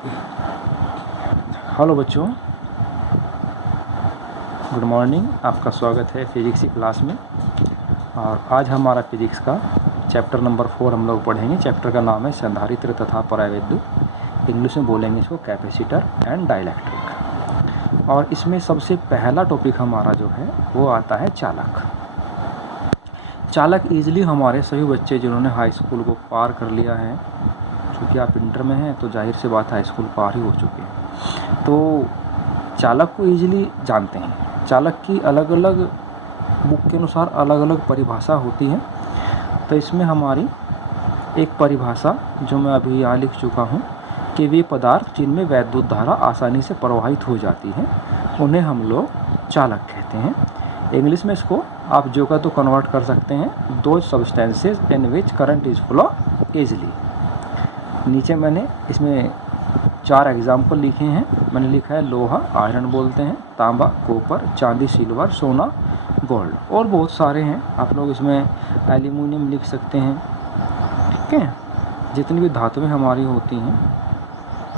Hello बच्चों, good morning. आपका स्वागत है फिजिक्स की क्लास में। और आज हमारा फिजिक्स का चैप्टर नंबर 4 हम लोग पढ़ेंगे। चैप्टर का नाम है संधारित्र तथा परावैद्युत। इंग्लिश में बोलेंगे इसको कैपेसिटर एंड डाइलेक्ट्रिक। और इसमें सबसे पहला टॉपिक हमारा जो है वो आता है चालक। चालक ईजिली हमारे सभी बच्चे जिन्होंने हाई स्कूल को पार कर लिया है, क्योंकि आप इंटर में हैं तो जाहिर सी बात हाई स्कूल पार ही हो चुके हैं, तो चालक को ईजिली जानते हैं। चालक की अलग अलग बुक के अनुसार अलग अलग परिभाषा होती है। तो इसमें हमारी एक परिभाषा जो मैं अभी यहाँ लिख चुका हूँ कि वे पदार्थ जिनमें वैद्युत धारा आसानी से प्रवाहित हो जाती है उन्हें हम लोग चालक कहते हैं। इंग्लिश में इसको आप जो का तो कन्वर्ट कर सकते हैं, दो substances in which current is flow easily. नीचे मैंने इसमें 4 एग्जाम्पल लिखे हैं। मैंने लिखा है लोहा, आयरन बोलते हैं, तांबा, कॉपर, चांदी, सिल्वर, सोना, गोल्ड, और बहुत सारे हैं। आप लोग इसमें एल्यूमिनियम लिख सकते हैं। ठीक है, जितनी भी धातुएं हमारी होती हैं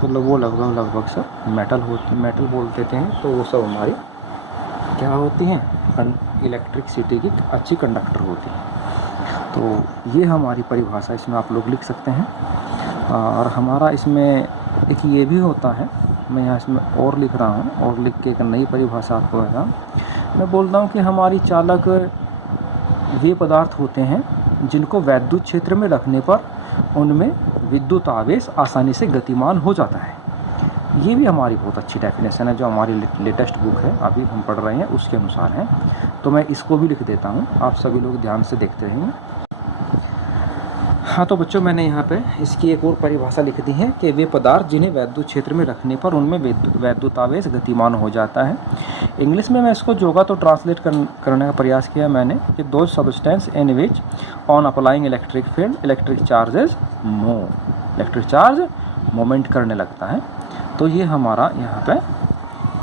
तो वो लगभग सब मेटल बोल देते हैं। तो वो सब हमारी क्या होती हैं, इलेक्ट्रिसिटी की अच्छी कंडक्टर होती हैं। तो ये हमारी परिभाषा इसमें आप लोग लिख सकते हैं। और हमारा इसमें एक ये भी होता है, मैं यहाँ इसमें और लिख रहा हूँ, और लिख के एक नई परिभाषा आपको बता रहा हूँ। मैं बोलता हूँ कि हमारी चालक वे पदार्थ होते हैं जिनको वैद्युत क्षेत्र में रखने पर उनमें विद्युत आवेश आसानी से गतिमान हो जाता है। ये भी हमारी बहुत अच्छी डेफिनेशन है जो हमारी लेटेस्ट बुक है अभी हम पढ़ रहे हैं उसके अनुसार है। तो मैं इसको भी लिख देता हूँ, आप सभी लोग ध्यान से देखते रहेंगे। हाँ, तो बच्चों मैंने यहाँ पे इसकी एक और परिभाषा लिख दी है कि वे पदार्थ जिन्हें वैद्युत क्षेत्र में रखने पर उनमें वैद्युत आवेश गतिमान हो जाता है। इंग्लिश में मैं इसको जोगा तो ट्रांसलेट करने का प्रयास किया मैंने कि दो substance in which on applying electric field electric charge moment करने लगता है। तो ये हमारा यहाँ पे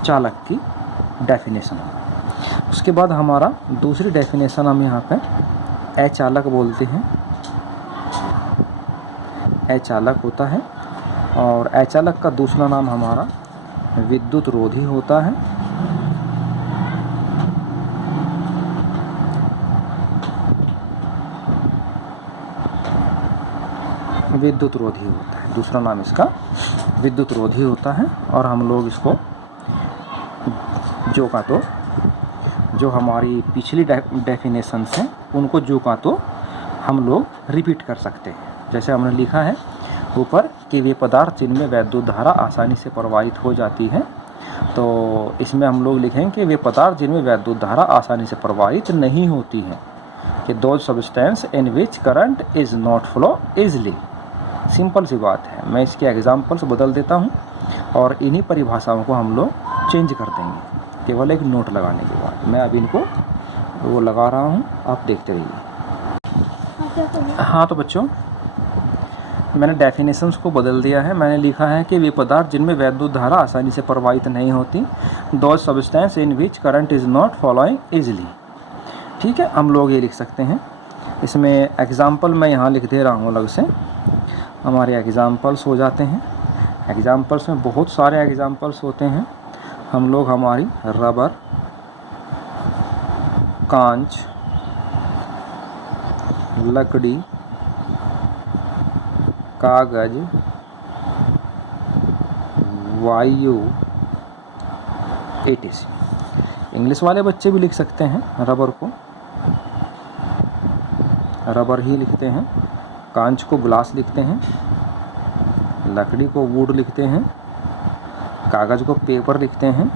चालक की डेफिनेशन है। उसके बाद हमारा दूसरी डेफिनेशन हम यहाँ पे अचालक बोलते हैं। अचालक होता है, और अचालक का दूसरा नाम हमारा विद्युत रोधी होता है। विद्युत रोधी होता है, दूसरा नाम इसका विद्युत रोधी होता है। और हम लोग इसको जो हमारी पिछली डेफिनेशंस हैं उनको हम लोग रिपीट कर सकते हैं। जैसे हमने लिखा है ऊपर कि वे पदार्थ जिनमें वैद्युत धारा आसानी से प्रवाहित हो जाती है, तो इसमें हम लोग लिखेंगे कि वे पदार्थ जिनमें वैद्युत धारा आसानी से प्रवाहित नहीं होती है, कि दो substance in which current is not flow easily. Simple सी बात है। मैं इसके एग्जाम्पल्स बदल देता हूँ और इन्हीं परिभाषाओं को हम लोग चेंज कर देंगे केवल एक नोट लगाने के बाद। मैं अभी इनको वो लगा रहा हूँ, आप देखते रहिए। हाँ, तो बच्चों मैंने डेफिनेशंस को बदल दिया है। मैंने लिखा है कि वे पदार्थ जिनमें वैद्युत धारा आसानी से प्रवाहित नहीं होती, दो substance in which current is not flowing easily. ठीक है, हम लोग ये लिख सकते हैं। इसमें एग्जाम्पल मैं यहाँ लिख दे रहा हूँ अलग से, हमारे एग्जाम्पल्स हो जाते हैं। एग्जाम्पल्स में बहुत सारे एग्जाम्पल्स होते हैं। हम लोग हमारी रबर, कांच, लकड़ी, कागज, वायु, etc। इंग्लिश वाले बच्चे भी लिख सकते हैं रबर को, रबर ही लिखते हैं। कांच को ग्लास लिखते हैं, लकड़ी को वुड लिखते हैं, कागज़ को पेपर लिखते हैं,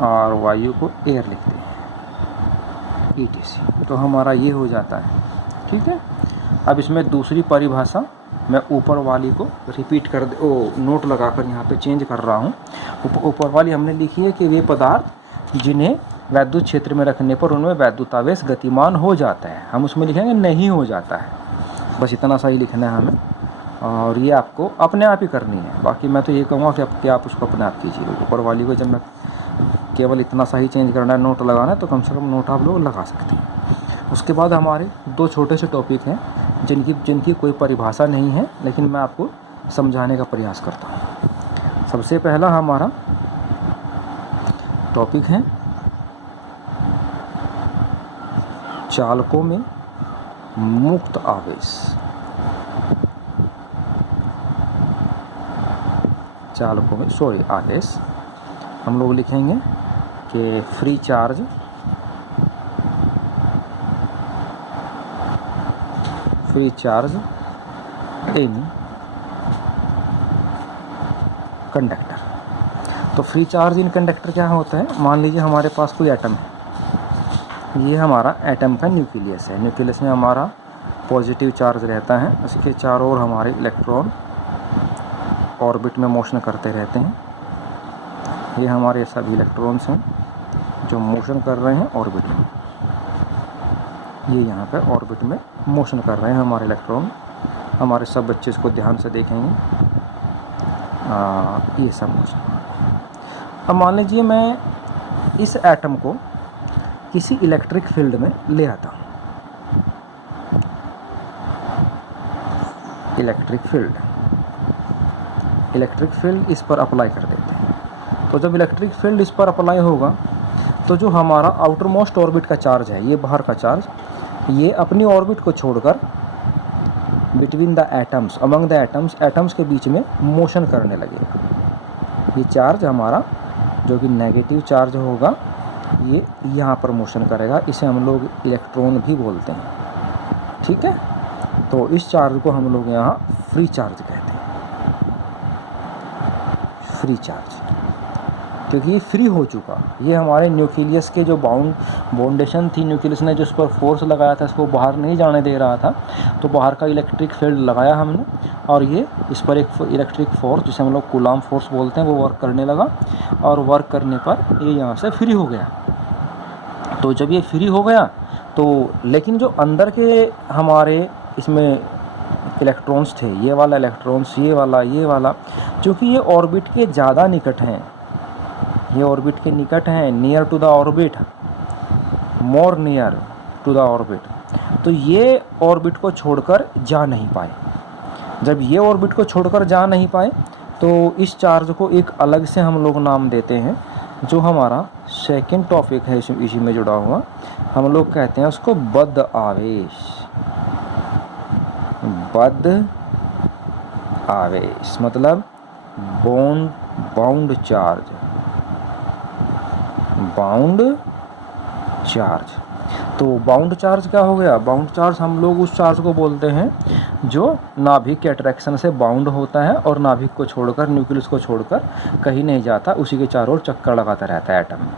और वायु को एयर लिखते हैं, etc। तो हमारा ये हो जाता है। ठीक है, अब इसमें दूसरी परिभाषा मैं ऊपर वाली को रिपीट नोट लगाकर यहाँ पे चेंज कर रहा हूँ। ऊपर वाली हमने लिखी है कि वे पदार्थ जिन्हें वैद्युत क्षेत्र में रखने पर उनमें वैद्युत आवेश गतिमान हो जाता है, हम उसमें लिखेंगे नहीं हो जाता है। बस इतना सा ही लिखना है हमें, और ये आपको अपने आप ही करनी है। बाकी मैं तो ये कहूँगा कि आप उसको अपने आप कीजिए। ऊपर वाली को जब मैं केवल इतना सा ही चेंज करना है, नोट लगाना है, तो कम से कम नोट आप लोग लगा सकते हैं। उसके बाद हमारे 2 छोटे से टॉपिक हैं जिनकी कोई परिभाषा नहीं है, लेकिन मैं आपको समझाने का प्रयास करता हूँ। सबसे पहला हमारा टॉपिक है चालकों में मुक्त आवेश। चालकों में आवेश हम लोग लिखेंगे कि फ्री चार्ज इन कंडक्टर। तो फ्री चार्ज इन कंडक्टर क्या होता है? मान लीजिए हमारे पास कोई एटम है, ये हमारा एटम का न्यूक्लियस है। न्यूक्लियस में हमारा पॉजिटिव चार्ज रहता है, उसके चारों ओर हमारे इलेक्ट्रॉन ऑर्बिट में मोशन करते रहते हैं। ये हमारे सभी इलेक्ट्रॉन्स हैं जो मोशन कर रहे हैं ऑर्बिट में। ये यहाँ पे ऑर्बिट में मोशन कर रहे हैं हमारे इलेक्ट्रॉन। हमारे सब बच्चे इसको ध्यान से देखेंगे। ये सब मोशन। अब मान लीजिए मैं इस एटम को किसी इलेक्ट्रिक फील्ड में ले आता हूँ। इलेक्ट्रिक फील्ड इस पर अप्लाई कर देते हैं। तो जब इलेक्ट्रिक फील्ड इस पर अप्लाई होगा तो जो हमारा आउटर मोस्ट ऑर्बिट का चार्ज है, ये बाहर का चार्ज, ये अपनी ऑर्बिट को छोड़कर between the atoms, among the atoms के बीच में मोशन करने लगेगा। ये चार्ज हमारा जो कि नेगेटिव चार्ज होगा, ये यहाँ पर मोशन करेगा। इसे हम लोग इलेक्ट्रॉन भी बोलते हैं, ठीक है। तो इस चार्ज को हम लोग यहाँ फ्री चार्ज कहते हैं। फ्री चार्ज क्योंकि ये फ्री हो चुका। ये हमारे न्यूक्लियस के जो बाउंडेशन थी, न्यूक्लियस ने जो उस पर फोर्स लगाया था, इसको बाहर नहीं जाने दे रहा था, तो बाहर का इलेक्ट्रिक फील्ड लगाया हमने और ये इस पर एक इलेक्ट्रिक फोर्स, जिसे हम लोग कूलाम फोर्स बोलते हैं, वो वर्क करने लगा और वर्क करने पर ये यहाँ से फ्री हो गया। तो जब ये फ्री हो गया तो लेकिन जो अंदर के हमारे इसमें इलेक्ट्रॉन्स थे, ये वाला इलेक्ट्रॉन्स, ये वाला, क्योंकि ये ऑर्बिट के ज़्यादा निकट हैं, ये ऑर्बिट के निकट हैं, near to the orbit, more near to the orbit, तो ये ऑर्बिट को छोड़कर जा नहीं पाए। जब ये ऑर्बिट को छोड़कर जा नहीं पाए तो इस चार्ज को एक अलग से हम लोग नाम देते हैं, जो हमारा सेकंड टॉपिक है इसी में जुड़ा हुआ, हम लोग कहते हैं उसको बद्ध आवेश। बद्ध आवेश मतलब बाउंड चार्ज। तो बाउंड चार्ज क्या हो गया? बाउंड चार्ज हम लोग उस चार्ज को बोलते हैं जो नाभिक के अट्रैक्शन से बाउंड होता है और नाभिक को छोड़कर, न्यूक्लियस को छोड़कर कहीं नहीं जाता, उसी के चारों ओर चक्कर लगाता रहता है एटम में।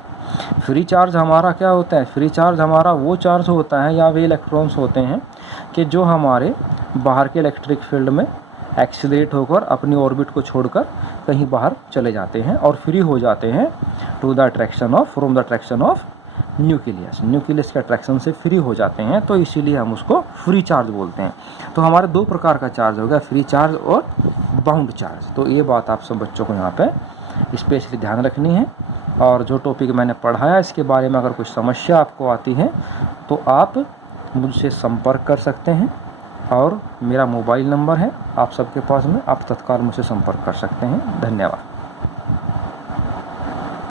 फ्री चार्ज हमारा क्या होता है? फ्री चार्ज हमारा वो चार्ज होता है या वे इलेक्ट्रॉन्स होते हैं कि जो हमारे बाहर के इलेक्ट्रिक फील्ड में एक्सीलरेट होकर अपनी ऑर्बिट को छोड़कर कहीं बाहर चले जाते हैं और फ्री हो जाते हैं from the attraction of nucleus के अट्रैक्शन से फ्री हो जाते हैं, तो इसीलिए हम उसको फ्री चार्ज बोलते हैं। तो हमारे दो प्रकार का चार्ज हो गया, फ्री चार्ज और बाउंड चार्ज। तो ये बात आप सब बच्चों को यहाँ पे स्पेशली ध्यान रखनी है। और जो टॉपिक मैंने पढ़ाया इसके बारे में अगर कुछ समस्या आपको आती है तो आप मुझसे संपर्क कर सकते हैं और मेरा मोबाइल नंबर है आप सबके पास में, आप तत्काल मुझसे संपर्क कर सकते हैं। धन्यवाद।